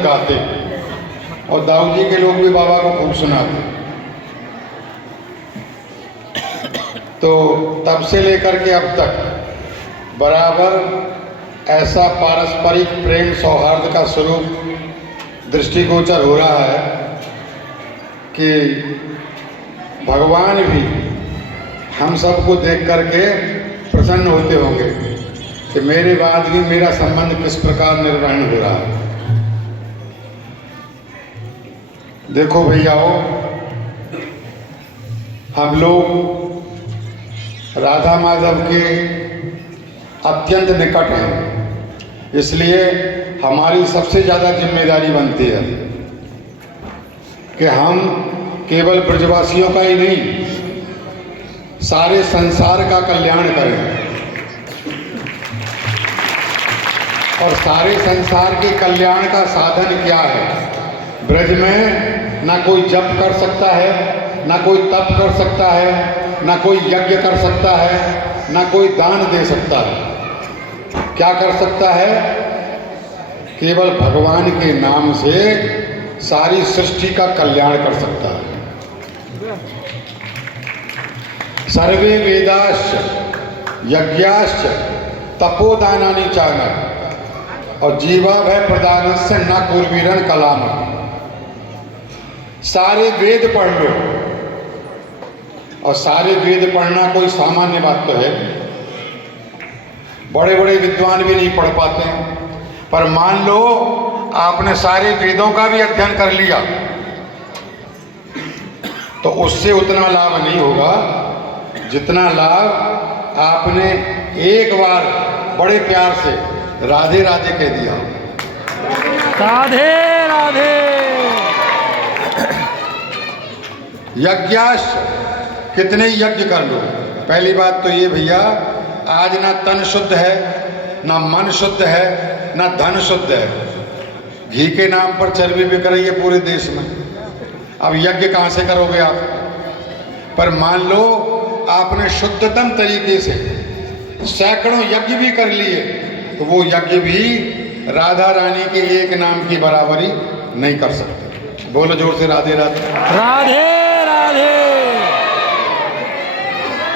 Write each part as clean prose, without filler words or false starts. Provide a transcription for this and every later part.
गाते और दाऊ जी के लोग भी बाबा को खूब सुनाते। तो तब से लेकर के अब तक बराबर ऐसा पारस्परिक प्रेम सौहार्द का स्वरूप दृष्टिगोचर हो रहा है कि भगवान भी हम सबको देख करके प्रसन्न होते होंगे कि मेरे बाद भी मेरा संबंध किस प्रकार निर्वहन हो रहा है। देखो भैयाओ, हम लोग राधा माधव के अत्यंत निकट हैं, इसलिए हमारी सबसे ज़्यादा जिम्मेदारी बनती है कि हम केवल ब्रजवासियों का ही नहीं, सारे संसार का कल्याण करें। और सारे संसार के कल्याण का साधन क्या है? ब्रज में ना कोई जप कर सकता है, ना कोई तप कर सकता है, ना कोई यज्ञ कर सकता है, ना कोई दान दे सकता है। क्या कर सकता है? केवल भगवान के नाम से सारी सृष्टि का कल्याण कर सकता है। सर्वे वेदाश्च यज्ञाश्च तपोदानानि चानक और जीवाभय प्रदानस्य न कुर्वीरन कलाम। सारे वेद पढ़ लो, और सारे वेद पढ़ना कोई सामान्य बात तो है, बड़े बड़े विद्वान भी नहीं पढ़ पाते हैं। पर मान लो आपने सारे वेदों का भी अध्ययन कर लिया तो उससे उतना लाभ नहीं होगा जितना लाभ आपने एक बार बड़े प्यार से राधे राधे कह दिया। राधे राधे। यज्ञाश कितने यज्ञ कर लो। पहली बात तो ये भैया, आज ना तन शुद्ध है, ना मन शुद्ध है, ना धन शुद्ध है। घी के नाम पर चर्बी बिक रही है पूरे देश में। अब यज्ञ कहाँ से करोगे आप? पर मान लो आपने शुद्धतम तरीके से सैकड़ों यज्ञ भी कर लिए तो वो यज्ञ भी राधा रानी के एक नाम की बराबरी नहीं कर सकते। बोलो जोर से राधे राधे। राधे राधे।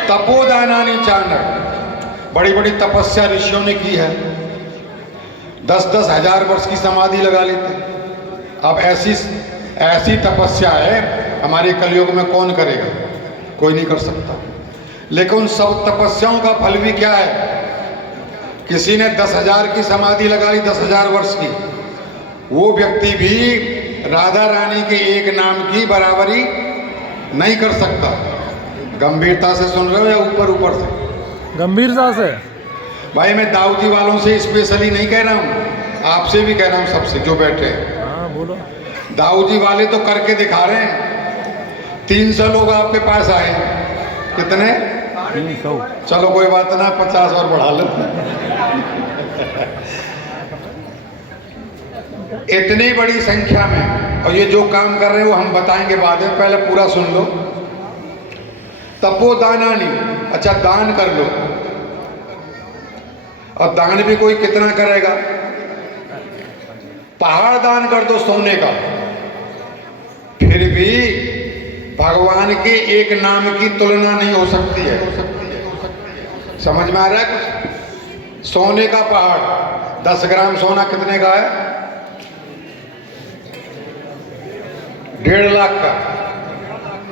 तपोदानानि चानक, बड़ी बड़ी तपस्या ऋषियों ने की है, 10-10 हजार वर्ष की समाधि लगा लेते। अब ऐसी तपस्या है हमारे कलयुग में कौन करेगा? कोई नहीं कर सकता। लेकिन उन सब तपस्याओं का फल भी क्या है? किसी ने 10,000 की समाधि लगाई, 10,000 वर्ष की, वो व्यक्ति भी राधा रानी के एक नाम की बराबरी नहीं कर सकता। गंभीरता से सुन रहे हो या ऊपर ऊपर से? गंभीरता से। भाई मैं दाऊदी वालों से स्पेशली नहीं कह रहा हूँ, आपसे भी कह रहा हूँ, सबसे जो बैठे हैं। हाँ बोलो। दाऊदी वाले तो करके दिखा रहे हैं। 300 लोग आपके पास आए। कितने? 300। चलो कोई बात ना, 50 और बढ़ा लो। इतनी बड़ी संख्या में, और ये जो काम कर रहे हो हम बताएंगे बाद में, पहले पूरा सुन लो। तपोदानानि, अच्छा दान कर लो। और दान भी कोई कितना करेगा? पहाड़ दान कर दो सोने का, फिर भी भगवान के एक नाम की तुलना नहीं हो सकती है। समझ में आ रहा है कुछ? सोने का पहाड़, 10 ग्राम सोना कितने का है? 1.5 लाख का।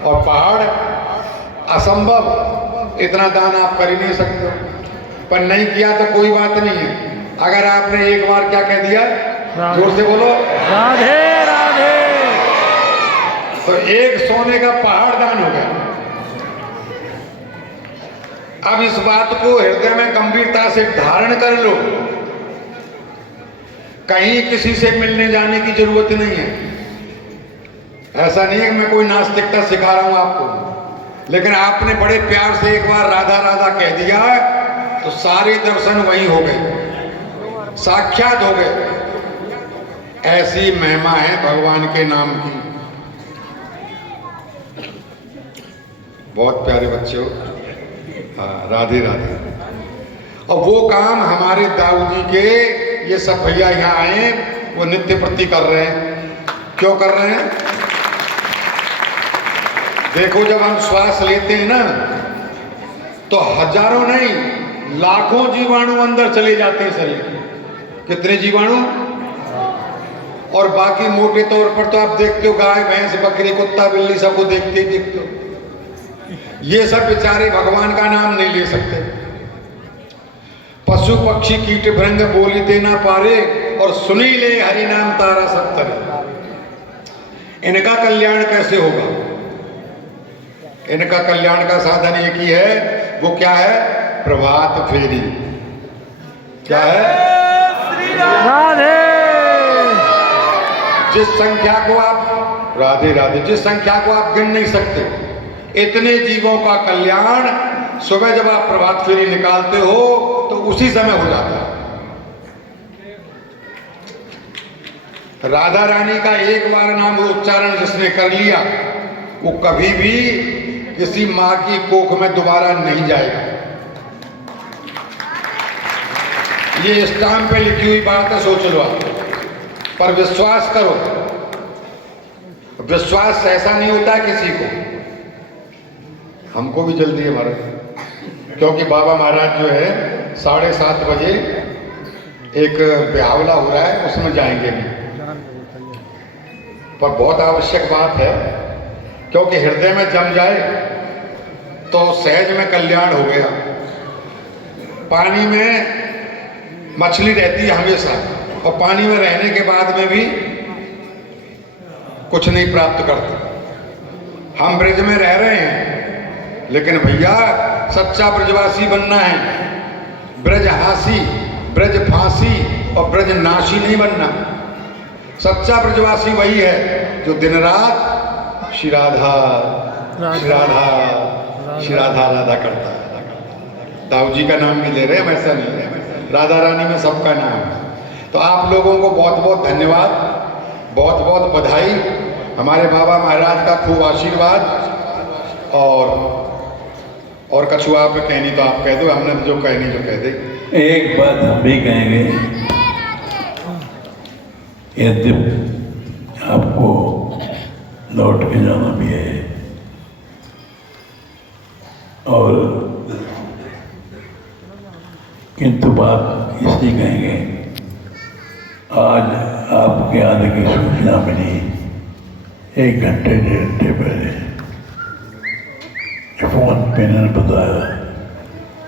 और पहाड़ असंभव, इतना दान आप कर ही नहीं सकते। पर नहीं किया तो कोई बात नहीं है। अगर आपने एक बार क्या कह दिया, जोर से बोलो, राधे राधे, तो एक सोने का पहाड़ दान हो गया। अब इस बात को हृदय में गंभीरता से धारण कर लो। कहीं किसी से मिलने जाने की जरूरत नहीं है। ऐसा नहीं है कि मैं कोई नास्तिकता सिखा रहा हूं आपको, लेकिन आपने बड़े प्यार से एक बार राधा राधा कह दिया तो सारे दर्शन वही हो गए, साक्षात हो गए। ऐसी महिमा है भगवान के नाम की। बहुत प्यारे बच्चे हो। हाँ, राधे राधे। और वो काम हमारे दाऊ जी के ये सब भैया यहाँ आए, वो नित्य प्रति कर रहे हैं। क्यों कर रहे हैं? देखो, जब हम श्वास लेते हैं ना, तो हजारों नहीं लाखों जीवाणु अंदर चले जाते हैं शरीर में। कितने जीवाणु? और बाकी मोटे तौर पर तो आप देखते हो, गाय भैंस बकरी कुत्ता बिल्ली सबको देखते ही देखते हो। ये सब बेचारे भगवान का नाम नहीं ले सकते। पशु पक्षी कीट भृंग बोली देना पारे, और सुनी ले हरि नाम तारा सब तरे। इनका कल्याण कैसे होगा? इनका कल्याण का साधन एक ही है। वो क्या है? प्रभात फेरी। क्या है? राधे जिस संख्या को आप, राधे राधे, जिस संख्या को आप गिन नहीं सकते, इतने जीवों का कल्याण सुबह जब आप प्रभात फेरी निकालते हो तो उसी समय हो जाता है। राधा रानी का एक बार नाम उच्चारण जिसने कर लिया, वो कभी भी किसी मां की कोख में दोबारा नहीं जाएगा। ये स्टाम्प पे लिखी हुई बात है, सोच लो आप। पर विश्वास करो, विश्वास ऐसा नहीं होता किसी को। हमको भी जल्दी है महाराज, क्योंकि बाबा महाराज जो है 7:30 बजे एक ब्यावला हो रहा है, उसमें जाएंगे नहीं। पर बहुत आवश्यक बात है, क्योंकि हृदय में जम जाए तो सहज में कल्याण हो गया। पानी में मछली रहती है हमेशा, और पानी में रहने के बाद में भी कुछ नहीं प्राप्त करते। हम ब्रज में रह रहे हैं, लेकिन भैया सच्चा ब्रजवासी बनना है। ब्रज हासी, ब्रज फांसी और ब्रज नाशी नहीं बनना। सच्चा ब्रजवासी वही है जो दिन रात श्री राधा श्री राधा श्री राधा राधा करता है। दाऊ जी का नाम नहीं ले रहे हम, ऐसा नहीं है, राधा रानी में सबका नाम है। तो आप लोगों को बहुत बहुत धन्यवाद, बहुत बहुत बधाई, हमारे बाबा महाराज का खूब आशीर्वाद। और कछुआ पे कहनी तो आप कह दो, हमने तो जो कहनी जो कह दे। एक बात हम भी कहेंगे, यदि आपको लौट के जाना भी है, और किंतु बात इसलिए कहेंगे, आज आपके आने की सूचना मिली 1 घंटे 1.5 घंटे पहले। फोन पे इन्होंने बताया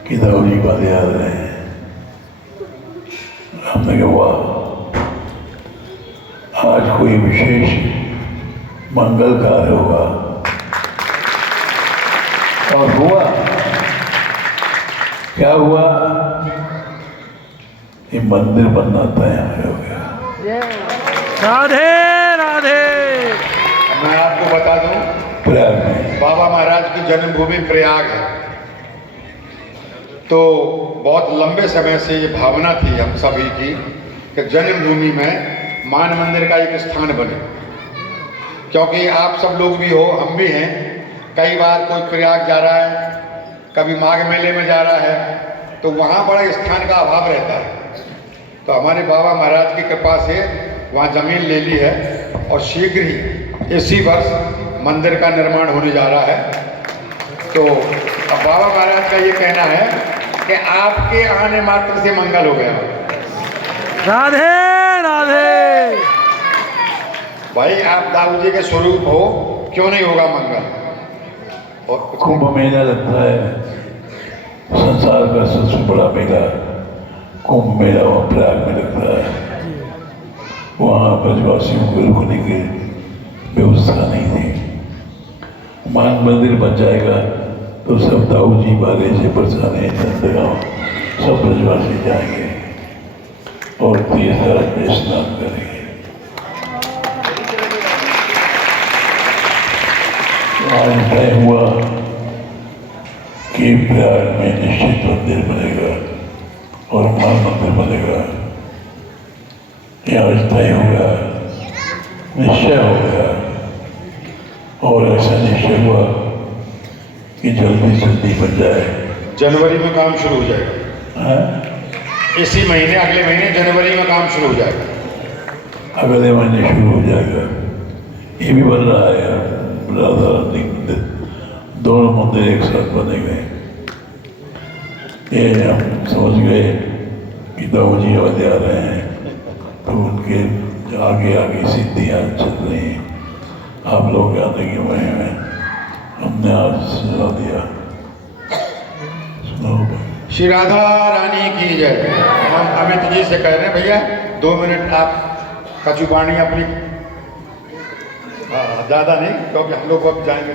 कि दाऊ जी बात याद रहे हैं। हमने कहा वाह, आज कोई विशेष मंगल कार्य होगा। और हुआ क्या हुआ? ये मंदिर बनना तय हो गया। राधे राधे। मैं आपको बता दूं, प्रयाग में बाबा महाराज की जन्मभूमि प्रयाग है। तो बहुत लंबे समय से ये भावना थी हम सभी की कि जन्मभूमि में मान मंदिर का एक स्थान बने। क्योंकि आप सब लोग भी हो, हम भी हैं, कई बार कोई प्रयाग जा रहा है, कभी माघ मेले में जा रहा है, तो वहाँ बड़ा स्थान का अभाव रहता है। तो हमारे बाबा महाराज की कृपा से वहाँ जमीन ले ली है, और शीघ्र ही इसी वर्ष मंदिर का निर्माण होने जा रहा है। तो अब बाबा महाराज का ये कहना है कि आपके आने मात्र से मंगल हो गया। राधे राधे। भाई आप दाऊ जी के स्वरूप हो, क्यों नहीं होगा मंगल? और कुंभ मेला लगता है, संसार का सबसे बड़ा मेला कुंभ मेला वहाँ प्रयाग में लगता है। वहाँ ब्रजवासियों को रुकने की व्यवस्था नहीं थी। मान मंदिर बन जाएगा तो सब दाऊ जी वाले से बरसाने नंदगांव सब ब्रजवासी जाएंगे और तीर्थराज में स्नान करेंगे। आज तय हुआ कि प्रयाग में निश्चित मंदिर बनेगा और मान मंदिर बनेगा। यह आज तय हो गया, निश्चय हो गया, और ऐसा निश्चय हुआ कि जल्दी जल्दी बन जाए। जनवरी में काम शुरू हो जाएगा। हाँ? इसी महीने, अगले महीने जनवरी में काम शुरू हो जाएगा। अगले महीने शुरू हो जाएगा। ये भी बन रहा है, राधा रानी मंदिर, दोनों मंदिर एक साथ बने गए। ये हम समझ गए कि दाऊजी वाले आ रहे हैं, तो उनके आगे आगे सिद्धियाँ चल रही हैं। आप लोग आने के वहीं में हमने आज सुना दिया। सुनो भाई। श्री राधा रानी की जय। हम अमित जी से कह रहे हैं भैया 2 मिनट आप कचुबाणी अपनी, ज़्यादा नहीं, क्योंकि हम लोग अब जाएंगे।